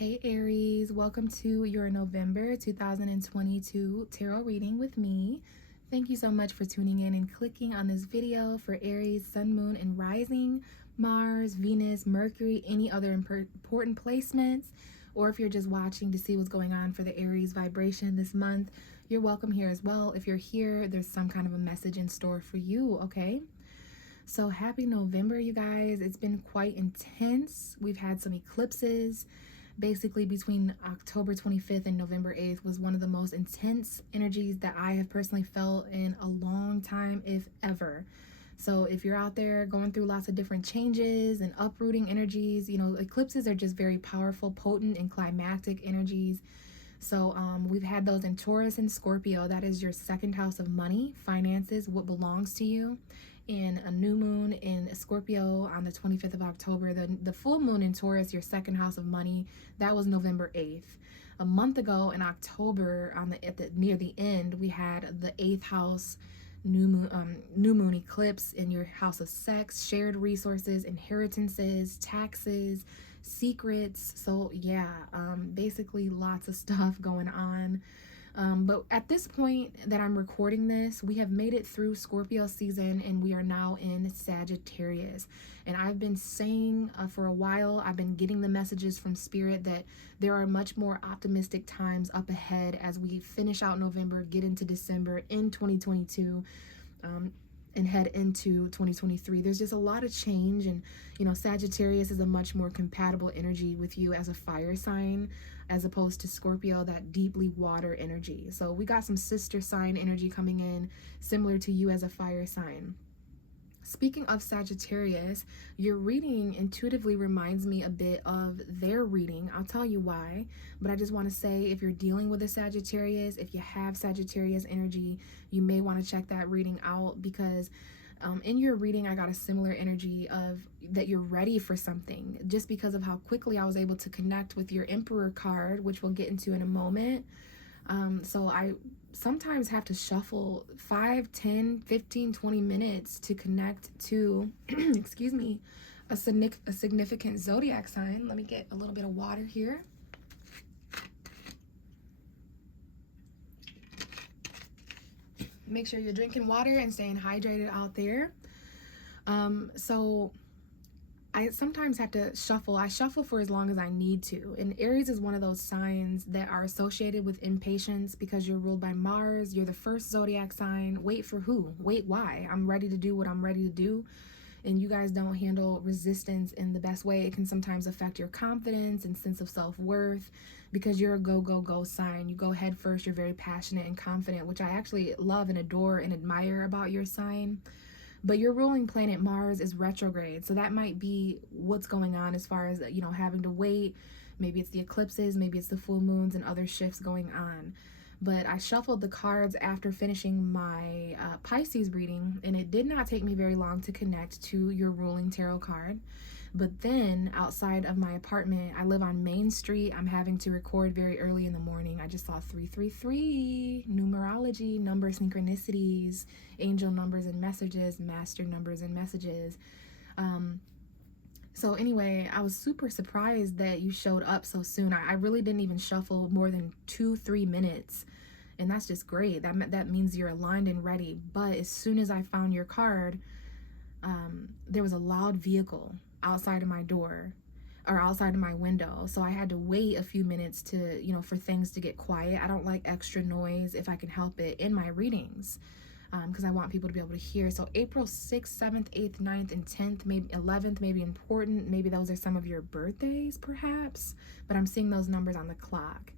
Hey Aries, welcome to your November 2022 tarot reading with me. Thank you so much for tuning in and clicking on this video for Aries, Sun, Moon, and Rising, Mars, Venus, Mercury, any other important placements, or if you're just watching to see what's going on for the Aries vibration this month, you're welcome here as well. If you're here, there's some kind of a message in store for you, okay? So happy November, you guys. It's been quite intense. We've had some eclipses. Basically, between October 25th and November 8th was one of the most intense energies that I have personally felt in a long time, if ever. So if you're out there going through lots of different changes and uprooting energies, you know, eclipses are just very powerful, potent, and climactic energies. So we've had those in Taurus and Scorpio. That is your second house of money, finances, what belongs to you. And a new moon in Scorpio on the 25th of October. The full moon in Taurus, your second house of money, that was November 8th. A month ago in October, near the end, we had the 8th house new moon eclipse in your house of sex, shared resources, inheritances, taxes, secrets. So yeah, basically lots of stuff going on. But at this point that I'm recording this, we have made it through Scorpio season and we are now in Sagittarius. And I've been saying for a while, I've been getting the messages from Spirit that there are much more optimistic times up ahead as we finish out November, get into December in 2022. And head into 2023. There's just a lot of change, and you know, Sagittarius is a much more compatible energy with you as a fire sign as opposed to Scorpio, that deeply water energy. So we got some sister sign energy coming in, similar to you as a fire sign. Speaking of Sagittarius, your reading intuitively reminds me a bit of their reading. I'll tell you why, but I just want to say, if you're dealing with a Sagittarius, if you have Sagittarius energy, you may want to check that reading out, because in your reading, I got a similar energy of that you're ready for something, just because of how quickly I was able to connect with your Emperor card, which we'll get into in a moment. So I sometimes have to shuffle 5, 10, 15, 20 minutes to connect to, excuse me, a significant zodiac sign. Let me get a little bit of water here. Make sure you're drinking water and staying hydrated out there. So I sometimes have to shuffle. I shuffle for as long as I need to. And Aries is one of those signs that are associated with impatience because you're ruled by Mars. You're the first zodiac sign. Wait for who? Wait, why? I'm ready to do what I'm ready to do. And you guys don't handle resistance in the best way. It can sometimes affect your confidence and sense of self-worth because you're a go, go, go sign. You go head first. You're very passionate and confident, which I actually love and adore and admire about your sign. But your ruling planet Mars is retrograde, so that might be what's going on as far as, you know, having to wait. Maybe it's the eclipses, maybe it's the full moons and other shifts going on. But I shuffled the cards after finishing my Pisces reading, and it did not take me very long to connect to your ruling tarot card. But then outside of my apartment, I live on Main Street. I'm having to record very early in the morning. I just saw 333, numerology, number synchronicities, angel numbers and messages, master numbers and messages. So anyway, I was super surprised that you showed up so soon. I really didn't even shuffle more than 2-3 minutes. And that's just great. That means you're aligned and ready. But as soon as I found your card, there was a loud vehicle outside of my door or outside of my window. So I had to wait a few minutes to, you know, for things to get quiet. I don't like extra noise if I can help it in my readings, because I want people to be able to hear. So April 6th, 7th, 8th, 9th, and 10th, maybe 11th, maybe important. Maybe those are some of your birthdays, perhaps. But I'm seeing those numbers on the clock.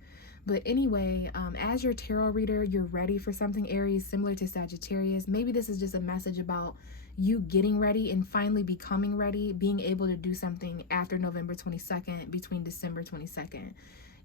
But anyway, as your tarot reader, you're ready for something, Aries, similar to Sagittarius. Maybe this is just a message about you getting ready and finally becoming ready, being able to do something after November 22nd, between December 22nd.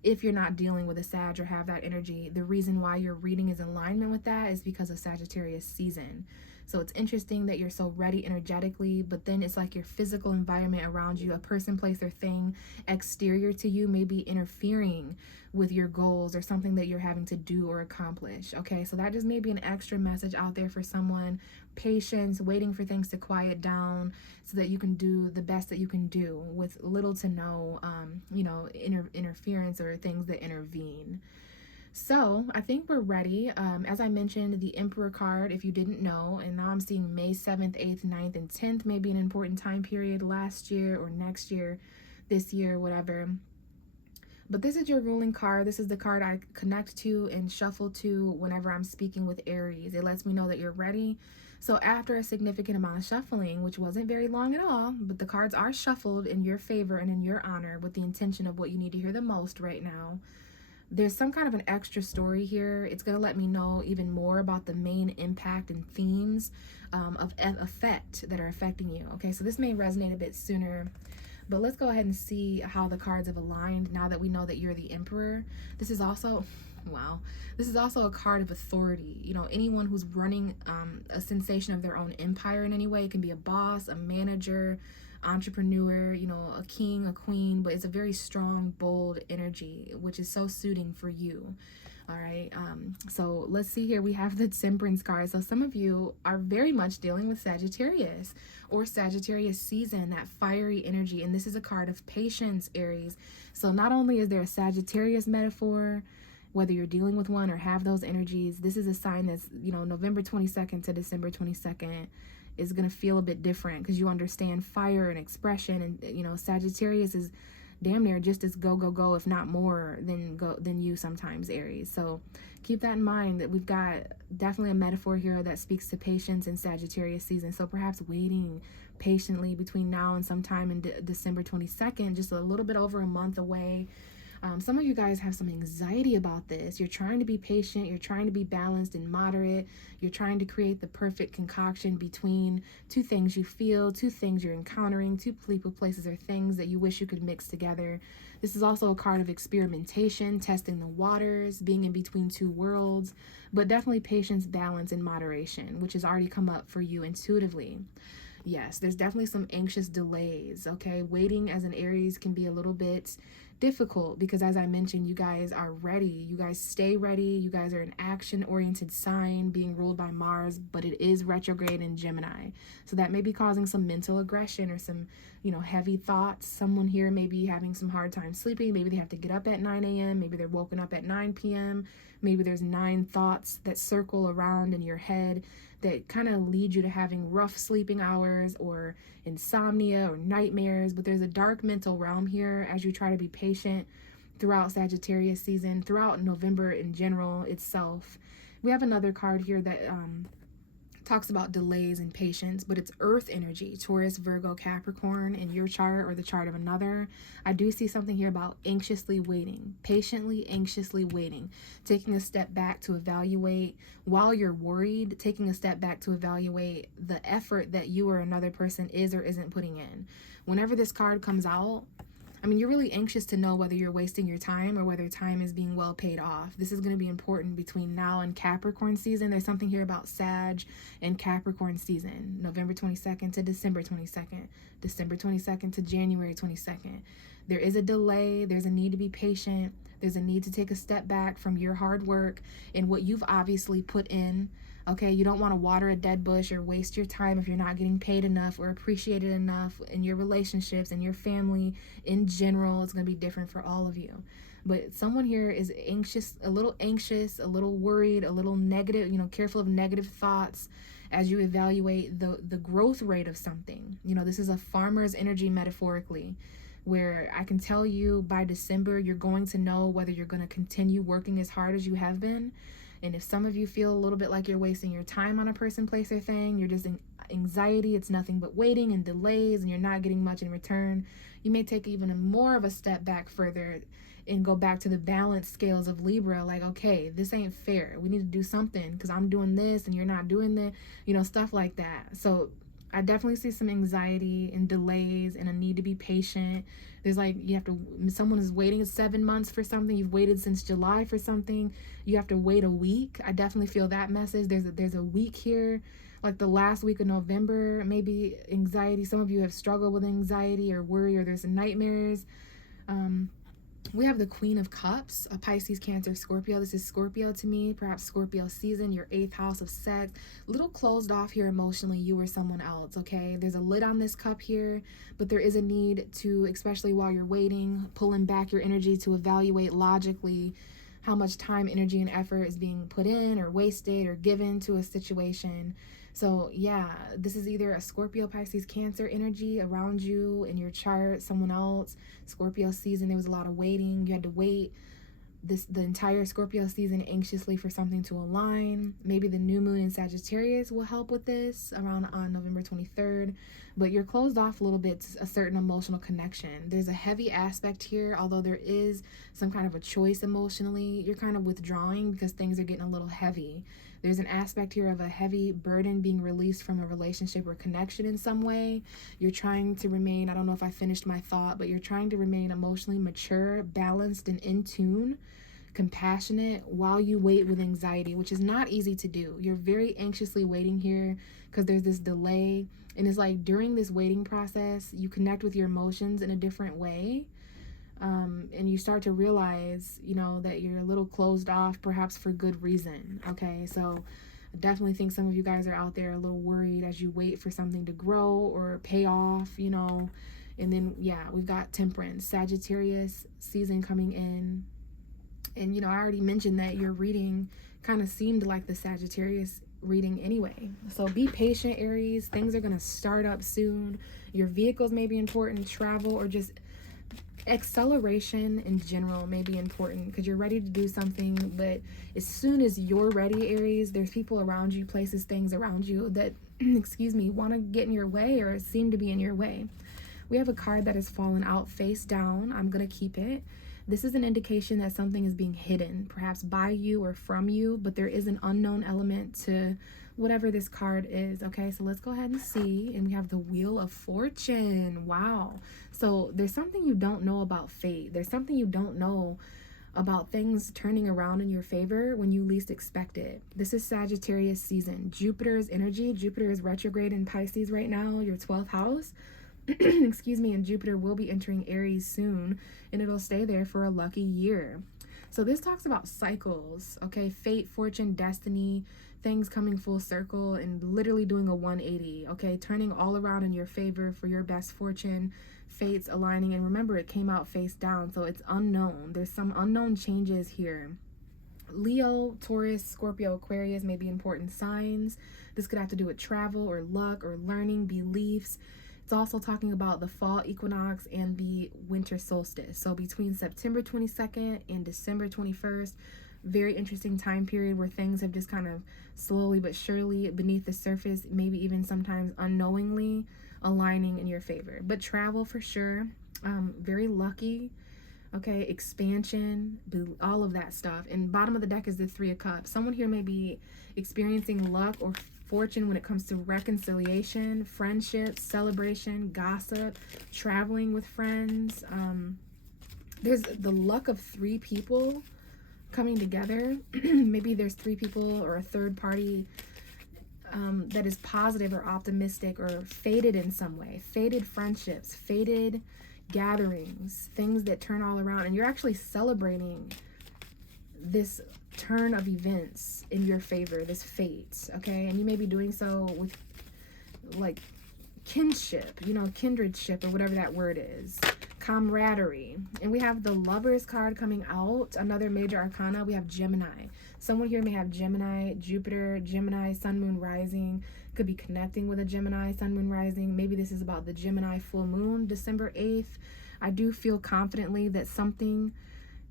If you're not dealing with a Sag or have that energy, the reason why your reading is in alignment with that is because of Sagittarius season. So it's interesting that you're so ready energetically, but then it's like your physical environment around you, a person, place, or thing exterior to you may be interfering with your goals or something that you're having to do or accomplish. Okay, so that just may be an extra message out there for someone. Patience, waiting for things to quiet down so that you can do the best that you can do with little to no, interference or things that intervene. So I think we're ready. As I mentioned, the Emperor card, if you didn't know, and now I'm seeing May 7th, 8th, 9th, and 10th may be an important time period last year or next year, this year, whatever. But this is your ruling card. This is the card I connect to and shuffle to whenever I'm speaking with Aries. It lets me know that you're ready. So after a significant amount of shuffling, which wasn't very long at all, but the cards are shuffled in your favor and in your honor with the intention of what you need to hear the most right now, there's some kind of an extra story here. It's going to let me know even more about the main impact and themes of effect that are affecting you. Okay, so this may resonate a bit sooner, but let's go ahead and see how the cards have aligned now that we know that you're the Emperor. This is also, wow, this is also a card of authority. You know, anyone who's running a sensation of their own empire in any way. It can be a boss, a manager, entrepreneur, you know, a king, a queen, but it's a very strong, bold energy, which is so suiting for you. All right, so let's see here. We have the Temperance card. So some of you are very much dealing with Sagittarius or Sagittarius season, that fiery energy. And this is a card of patience, Aries. So not only is there a Sagittarius metaphor, whether you're dealing with one or have those energies, this is a sign that's, you know, November 22nd to December 22nd is going to feel a bit different because you understand fire and expression. And, you know, Sagittarius is damn near just as go, if not more than you sometimes, Aries. So keep that in mind, that we've got definitely a metaphor here that speaks to patience in Sagittarius season. So perhaps waiting patiently between now and sometime in December 22nd, just a little bit over a month away. Some of you guys have some anxiety about this. You're trying to be patient. You're trying to be balanced and moderate. You're trying to create the perfect concoction between two things you feel, two things you're encountering, two people, places, or things that you wish you could mix together. This is also a card of experimentation, testing the waters, being in between two worlds, but definitely patience, balance, and moderation, which has already come up for you intuitively. Yes, there's definitely some anxious delays, okay? Waiting as an Aries can be a little bit difficult because, as I mentioned, you guys are ready. You guys stay ready. You guys are an action-oriented sign being ruled by Mars, but it is retrograde in Gemini. So that may be causing some mental aggression or some, you know, heavy thoughts. Someone here may be having some hard time sleeping. Maybe they have to get up at 9 a.m. Maybe they're woken up at 9 p.m. Maybe there's 9 thoughts that circle around in your head that kind of lead you to having rough sleeping hours or insomnia or nightmares. But there's a dark mental realm here as you try to be patient throughout Sagittarius season, throughout November in general itself. We have another card here that talks about delays and patience, but it's earth energy, Taurus, Virgo, Capricorn in your chart or the chart of another. I do see something here about anxiously waiting, patiently, anxiously waiting, taking a step back to evaluate while you're worried, taking a step back to evaluate the effort that you or another person is or isn't putting in. Whenever this card comes out, I mean, you're really anxious to know whether you're wasting your time or whether time is being well paid off. This is going to be important between now and Capricorn season. There's something here about Sag and Capricorn season, November 22nd to December 22nd, December 22nd to January 22nd. There is a delay. There's a need to be patient. There's a need to take a step back from your hard work and what you've obviously put in. Okay, you don't want to water a dead bush or waste your time if you're not getting paid enough or appreciated enough in your relationships and your family in general. It's going to be different for all of you. But someone here is anxious, a little worried, a little negative, you know, careful of negative thoughts as you evaluate the growth rate of something. You know, this is a farmer's energy metaphorically, where I can tell you by December, you're going to know whether you're going to continue working as hard as you have been. And if some of you feel a little bit like you're wasting your time on a person, place, or thing, you're just in anxiety, it's nothing but waiting and delays, and you're not getting much in return, you may take even more of a step back further and go back to the balance scales of Libra, like, okay, this ain't fair. We need to do something because I'm doing this and you're not doing that, you know, stuff like that. So I definitely see some anxiety and delays and a need to be patient. There's like, someone is waiting 7 months for something. You've waited since July for something. You have to wait a week. I definitely feel that message. There's a week here like the last week of November, maybe anxiety. Some of you have struggled with anxiety or worry, or there's nightmares. We have the Queen of Cups, a Pisces, Cancer, Scorpio. This is Scorpio to me, perhaps Scorpio season, your 8th house of sex. A little closed off here emotionally, you or someone else, okay? There's a lid on this cup here, but there is a need to, especially while you're waiting, pulling back your energy to evaluate logically how much time, energy, and effort is being put in or wasted or given to a situation. So yeah, this is either a Scorpio, Pisces, Cancer energy around you in your chart, someone else. Scorpio season, there was a lot of waiting. You had to wait the entire Scorpio season anxiously for something to align. Maybe the new moon in Sagittarius will help with this around on November 23rd. But you're closed off a little bit to a certain emotional connection. There's a heavy aspect here, although there is some kind of a choice emotionally. You're kind of withdrawing because things are getting a little heavy. There's an aspect here of a heavy burden being released from a relationship or connection in some way. You're trying to remain, I don't know if I finished my thought, but you're trying to remain emotionally mature, balanced, and in tune, compassionate while you wait with anxiety, which is not easy to do. You're very anxiously waiting here because there's this delay. And it's like during this waiting process, you connect with your emotions in a different way. And you start to realize, you know, that you're a little closed off, perhaps for good reason. Okay, so I definitely think some of you guys are out there a little worried as you wait for something to grow or pay off, you know. And then, yeah, we've got Temperance, Sagittarius season coming in. And, you know, I already mentioned that your reading kind of seemed like the Sagittarius reading anyway. So be patient, Aries. Things are going to start up soon. Your vehicles may be important, travel, or just acceleration in general may be important because you're ready to do something. But as soon as you're ready, Aries, there's people around you, places, things around you that excuse me, want to get in your way or seem to be in your way. We have a card that has fallen out face down. I'm going to keep it. This is an indication that something is being hidden, perhaps by you or from you, but there is an unknown element to whatever this card is. Okay, so let's go ahead and see. And we have the Wheel of Fortune. Wow. So there's something you don't know about fate. There's something you don't know about things turning around in your favor when you least expect it. This is Sagittarius season. Jupiter's energy. Jupiter is retrograde in Pisces right now, your 12th house. Excuse me, and Jupiter will be entering Aries soon, and it'll stay there for a lucky year. So this talks about cycles, okay? Fate, fortune, destiny, things coming full circle and literally doing a 180, okay? Turning all around in your favor for your best fortune, fates aligning. And remember, it came out face down, so it's unknown. There's some unknown changes here. Leo, Taurus, Scorpio, Aquarius may be important signs. This could have to do with travel or luck or learning, beliefs. It's also talking about the fall equinox and the winter solstice. So between September 22nd and December 21st, very interesting time period where things have just kind of slowly but surely beneath the surface, maybe even sometimes unknowingly aligning in your favor. But travel for sure, very lucky. Okay, expansion, all of that stuff. And bottom of the deck is the Three of Cups. Someone here may be experiencing luck or fortune when it comes to reconciliation, friendship, celebration, gossip, traveling with friends. There's the luck of 3 people coming together. Maybe there's 3 people or a third party that is positive or optimistic or fated in some way. Fated friendships, fated gatherings, things that turn all around, and you're actually celebrating this turn of events in your favor, this fate, okay? And you may be doing so with like kinship, you know, kindredship or whatever that word is, camaraderie. And we have the Lovers card coming out, another major arcana. We have Gemini. Someone here may have Gemini, Jupiter, Gemini, Sun, Moon, Rising. Could be connecting with a Gemini, Sun, Moon, Rising. Maybe this is about the Gemini full moon, December 8th. I do feel confidently that something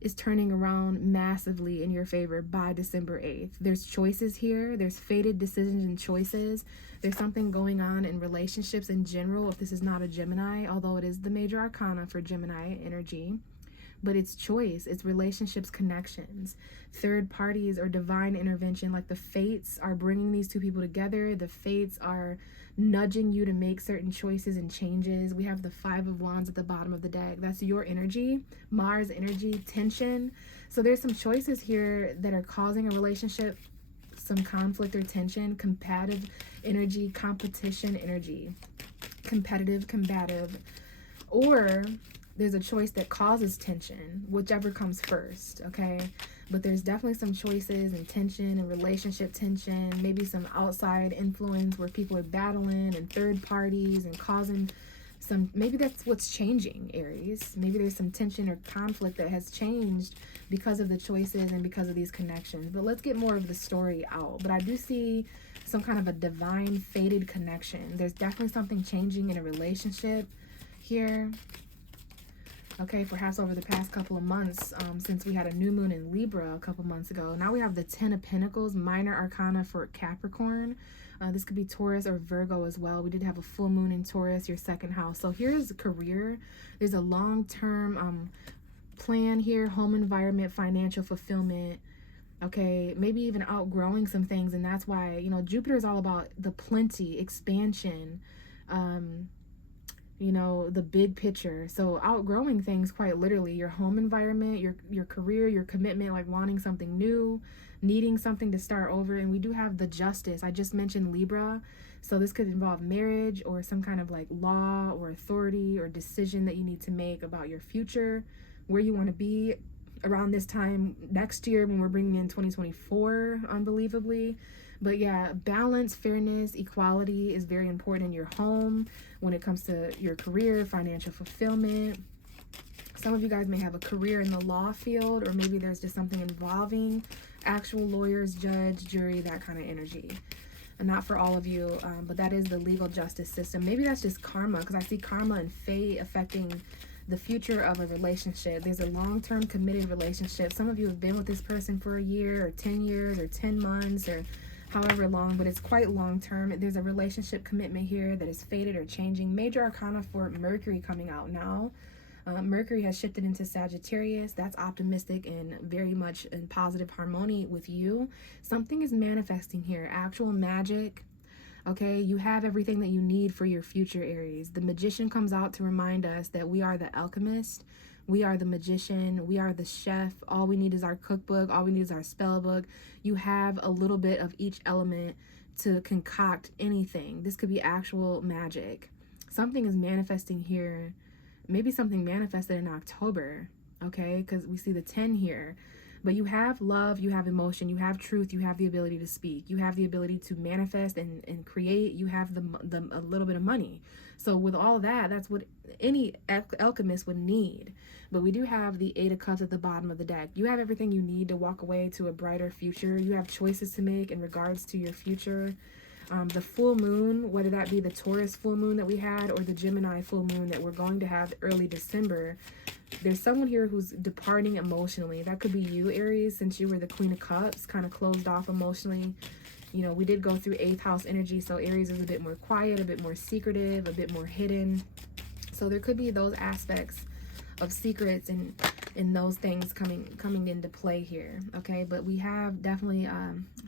is turning around massively in your favor by December 8th. There's choices here. There's fated decisions and choices. There's something going on in relationships in general, if this is not a Gemini, although it is the major arcana for Gemini energy. But it's choice, it's relationships, connections, third parties or divine intervention. Like the fates are bringing these 2 people together. The fates are nudging you to make certain choices and changes. We have the 5 of Wands at the bottom of the deck. That's your energy, Mars energy, tension. So there's some choices here that are causing a relationship some conflict or tension, combative energy, competition energy, competitive, combative, or there's a choice that causes tension, whichever comes first, okay? But there's definitely some choices and tension and relationship tension, maybe some outside influence where people are battling and third parties and causing some, maybe that's what's changing, Aries. Maybe there's some tension or conflict that has changed because of the choices and because of these connections. But let's get more of the story out. But I do see some kind of a divine fated connection. There's definitely something changing in a relationship here. Okay, perhaps over the past couple of months, since we had a new moon in Libra a couple months ago. Now we have the 10 of Pentacles, minor arcana for Capricorn. This could be Taurus or Virgo as well. We did have a full moon in Taurus, your second house. So here's career. There's a long-term plan here, home environment, financial fulfillment. Okay, maybe even outgrowing some things. And that's why, you know, Jupiter is all about the plenty, expansion, you know, the big picture. So outgrowing things, quite literally, your home environment, your career, your commitment, like wanting something new, needing something to start over. And we do have the Justice. I just mentioned Libra. So this could involve marriage or some kind of like law or authority or decision that you need to make about your future, where you want to be around this time next year when we're bringing in 2024, unbelievably. But yeah, balance, fairness, equality is very important in your home when it comes to your career, financial fulfillment. Some of you guys may have a career in the law field, or maybe there's just something involving actual lawyers, judge, jury, that kind of energy. And not for all of you, but that is the legal justice system. Maybe that's just karma, because I see karma and fate affecting the future of a relationship. There's a long-term committed relationship. Some of you have been with this person for a year or 10 years or 10 months or however long, but it's quite long-term. There's a relationship commitment here that is fated or changing. Major arcana for Mercury coming out now. Mercury has shifted into Sagittarius. That's optimistic and very much in positive harmony with you. Something is manifesting here. Actual magic. Okay, you have everything that you need for your future, Aries. The Magician comes out to remind us that we are the alchemist. We are the magician. We are the chef. All we need is our cookbook. All we need is our spell book. You have a little bit of each element to concoct anything. This could be actual magic. Something is manifesting here. Maybe something manifested in October, okay? Because we see the 10 here. But you have love, you have emotion, you have truth, you have the ability to speak, you have the ability to manifest and create, you have a little bit of money. So with all that, that's what any alchemist would need. But we do have the 8 of Cups at the bottom of the deck. You have everything you need to walk away to a brighter future. You have choices to make in regards to your future. The full moon, whether that be the Taurus full moon that we had or the Gemini full moon that we're going to have early December, there's someone here who's departing emotionally. That could be you, Aries, since you were the Queen of Cups, kind of closed off emotionally. You know, we did go through 8th house energy, so Aries is a bit more quiet, a bit more secretive, a bit more hidden. So there could be those aspects of secrets and those things coming into play here, okay? But we have definitely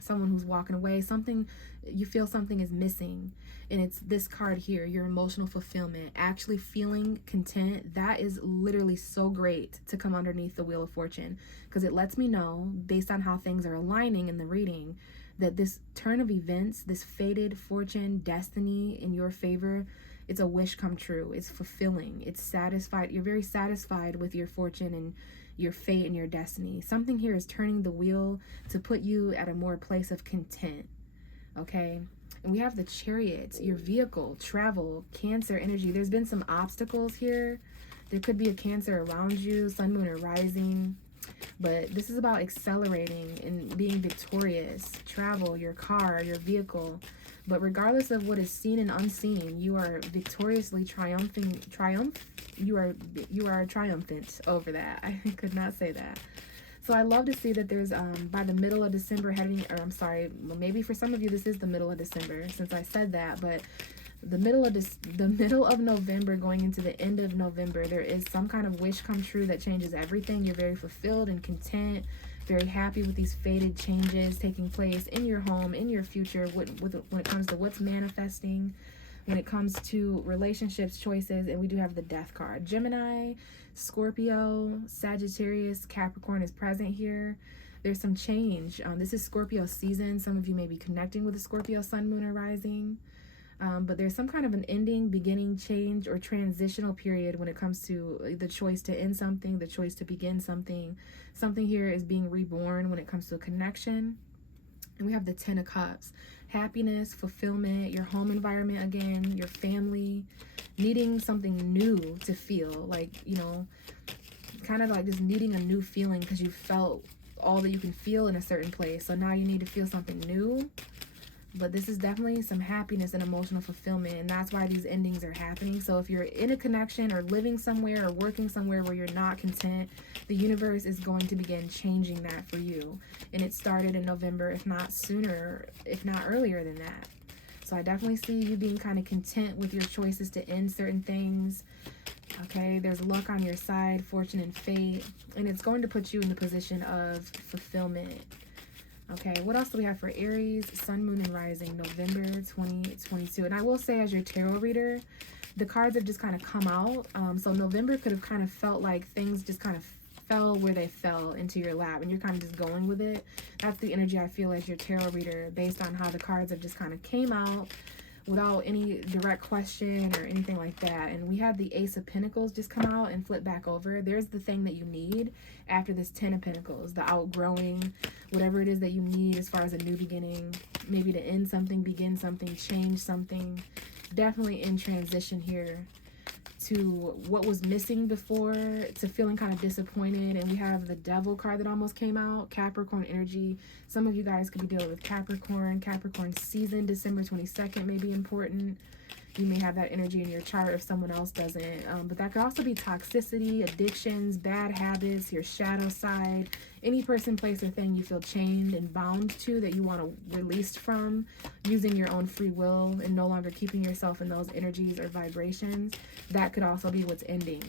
someone who's walking away. Something, you feel something is missing, and it's this card here, your emotional fulfillment, actually feeling content. That is literally so great to come underneath the Wheel of Fortune, because it lets me know, based on how things are aligning in the reading, that this turn of events, this fated fortune, destiny in your favor, it's a wish come true. It's fulfilling. It's satisfied. You're very satisfied with your fortune and your fate and your destiny. Something here is turning the wheel to put you at a more place of content. Okay? And we have the Chariots, your vehicle, travel, Cancer energy. There's been some obstacles here. There could be a Cancer around you, sun, moon, or rising. But this is about accelerating and being victorious. Travel, your car, your vehicle. But regardless of what is seen and unseen, you are victoriously you are triumphant over that. I could not say that. So I love to see that there's by the middle of December heading, or I'm sorry, well, maybe for some of you this is the middle of December since I said that, but the middle of November going into the end of November, there is some kind of wish come true that changes everything. You're very fulfilled and content, very happy with these fated changes taking place in your home, in your future, when it comes to what's manifesting, when it comes to relationships, choices. And we do have the Death card. Gemini, Scorpio, Sagittarius, Capricorn is present here. There's some change. This is Scorpio season. Some of you may be connecting with a Scorpio sun, moon, or rising. But there's some kind of an ending, beginning, change, or transitional period when it comes to the choice to end something, the choice to begin something. Something here is being reborn when it comes to a connection. And we have the 10 of Cups. Happiness, fulfillment, your home environment again, your family, needing something new to feel. Like, you know, kind of like just needing a new feeling because you felt all that you can feel in a certain place. So now you need to feel something new. But this is definitely some happiness and emotional fulfillment, and that's why these endings are happening. So if you're in a connection or living somewhere or working somewhere where you're not content, the universe is going to begin changing that for you. And it started in November, if not sooner, if not earlier than that. So I definitely see you being kind of content with your choices to end certain things. Okay, there's luck on your side, fortune and fate, and it's going to put you in the position of fulfillment. Okay, what else do we have for Aries, Sun, Moon, and Rising, November 2022? And I will say, as your tarot reader, the cards have just kind of come out. So November could have kind of felt like things just kind of fell where they fell into your lap, and you're kind of just going with it. That's the energy I feel as your tarot reader, based on how the cards have just kind of came out without any direct question or anything like that. And we had the Ace of Pentacles just come out and flip back over. There's the thing that you need after this 10 of Pentacles, the outgrowing, whatever it is that you need as far as a new beginning, maybe to end something, begin something, change something. Definitely in transition here to what was missing before, to feeling kind of disappointed. And we have the Devil card that almost came out, Capricorn energy. Some of you guys could be dealing with Capricorn season. December 22nd may be important. You may have that energy in your chart if someone else doesn't. But that could also be toxicity, addictions, bad habits, your shadow side, any person, place, or thing you feel chained and bound to that you want to release from, using your own free will and no longer keeping yourself in those energies or vibrations. That could also be what's ending.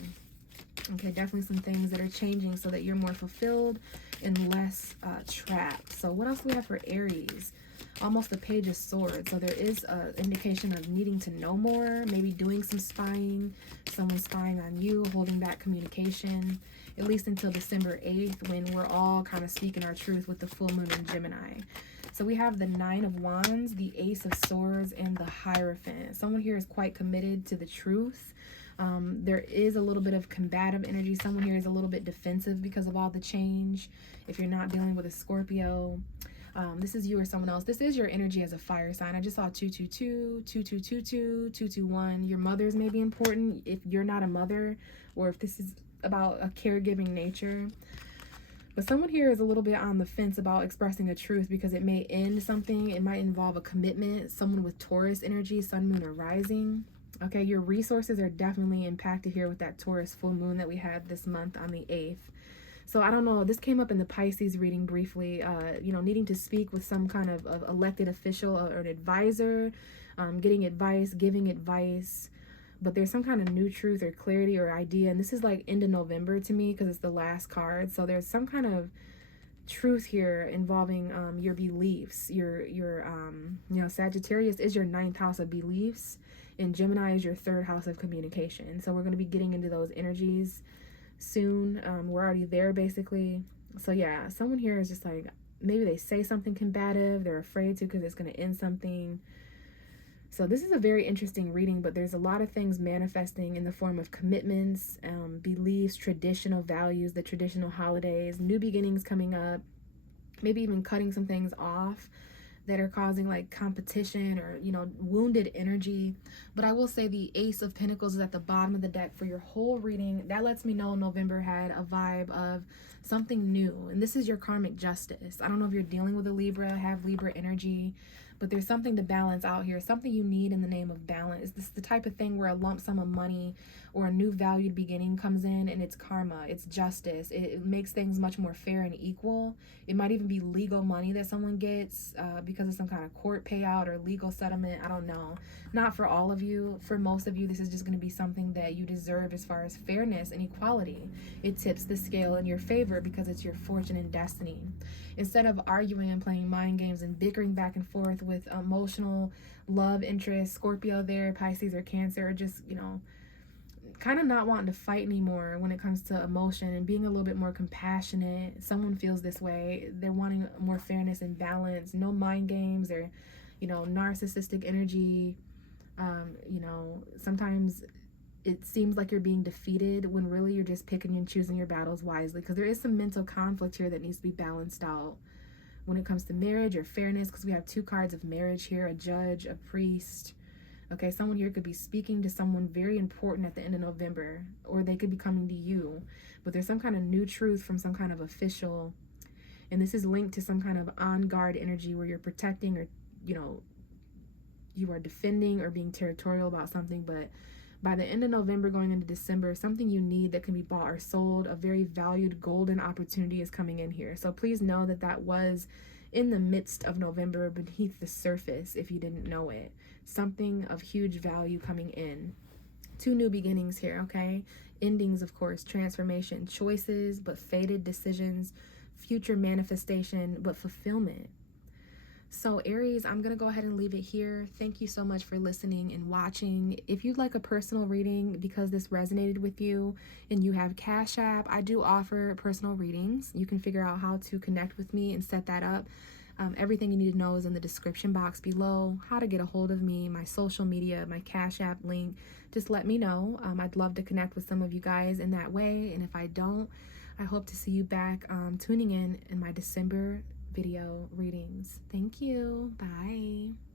Okay, definitely some things that are changing so that you're more fulfilled and less trapped. So what else do we have for Aries? Almost the Page of Swords. So there is an indication of needing to know more, maybe doing some spying, someone spying on you, holding back communication, at least until December 8th, when we're all kind of speaking our truth with the full moon in Gemini. So we have the Nine of Wands, the Ace of Swords, and the Hierophant. Someone here is quite committed to the truth. There is a little bit of combative energy. Someone here is a little bit defensive because of all the change. If you're not dealing with a Scorpio, this is you or someone else. This is your energy as a fire sign. I just saw 222, 2222, 221. Your mothers may be important if you're not a mother, or if this is about a caregiving nature. But someone here is a little bit on the fence about expressing a truth because it may end something. It might involve a commitment. Someone with Taurus energy, sun, moon, or rising. Okay, your resources are definitely impacted here with that Taurus full moon that we had this month on the 8th. So I don't know, this came up in the Pisces reading briefly, you know, needing to speak with some kind of elected official or an advisor, getting advice, giving advice. But there's some kind of new truth or clarity or idea. And this is like into November to me because it's the last card. So there's some kind of truth here involving your beliefs. Your you know, Sagittarius is your 9th house of beliefs, and Gemini is your 3rd house of communication. So we're going to be getting into those energies soon. We're already there basically. So yeah, someone here is just like, maybe they say something combative, they're afraid to because it's going to end something. So this is a very interesting reading, but there's a lot of things manifesting in the form of commitments, beliefs, traditional values, the traditional holidays, new beginnings coming up, maybe even cutting some things off that are causing like competition or, you know, wounded energy. But I will say the Ace of Pentacles is at the bottom of the deck for your whole reading. That lets me know November had a vibe of something new, and this is your karmic justice. I don't know if you're dealing with a Libra, have Libra energy, but there's something to balance out here, something you need in the name of balance. This is the type of thing where a lump sum of money or a new valued beginning comes in, and it's karma, it's justice. It makes things much more fair and equal. It might even be legal money that someone gets because of some kind of court payout or legal settlement. I don't know. Not for all of you. For most of you, this is just going to be something that you deserve as far as fairness and equality. It tips the scale in your favor because it's your fortune and destiny. Instead of arguing and playing mind games and bickering back and forth with emotional love interest, Scorpio there, Pisces or Cancer, or just, you know, kind of not wanting to fight anymore when it comes to emotion and being a little bit more compassionate. Someone feels this way. They're wanting more fairness and balance, no mind games or, narcissistic energy. Sometimes it seems like you're being defeated when really you're just picking and choosing your battles wisely, because there is some mental conflict here that needs to be balanced out when it comes to marriage or fairness, because we have two cards of marriage here, a judge, a priest. Okay, someone here could be speaking to someone very important at the end of November, or they could be coming to you, but there's some kind of new truth from some kind of official, and this is linked to some kind of on guard energy where you're protecting, or you are defending or being territorial about something. But by the end of November going into December, something you need that can be bought or sold, a very valued golden opportunity is coming in here. So please know that that was in the midst of November, beneath the surface, if you didn't know it. Something of huge value coming in. Two new beginnings here, okay? Endings, of course, transformation, choices, but faded decisions, future manifestation, but fulfillment. So Aries, I'm going to go ahead and leave it here. Thank you so much for listening and watching. If you'd like a personal reading because this resonated with you and you have Cash App, I do offer personal readings. You can figure out how to connect with me and set that up. Everything you need to know is in the description box below. How to get a hold of me, my social media, my Cash App link. Just let me know. I'd love to connect with some of you guys in that way. And if I don't, I hope to see you back tuning in my December video readings. Thank you. Bye.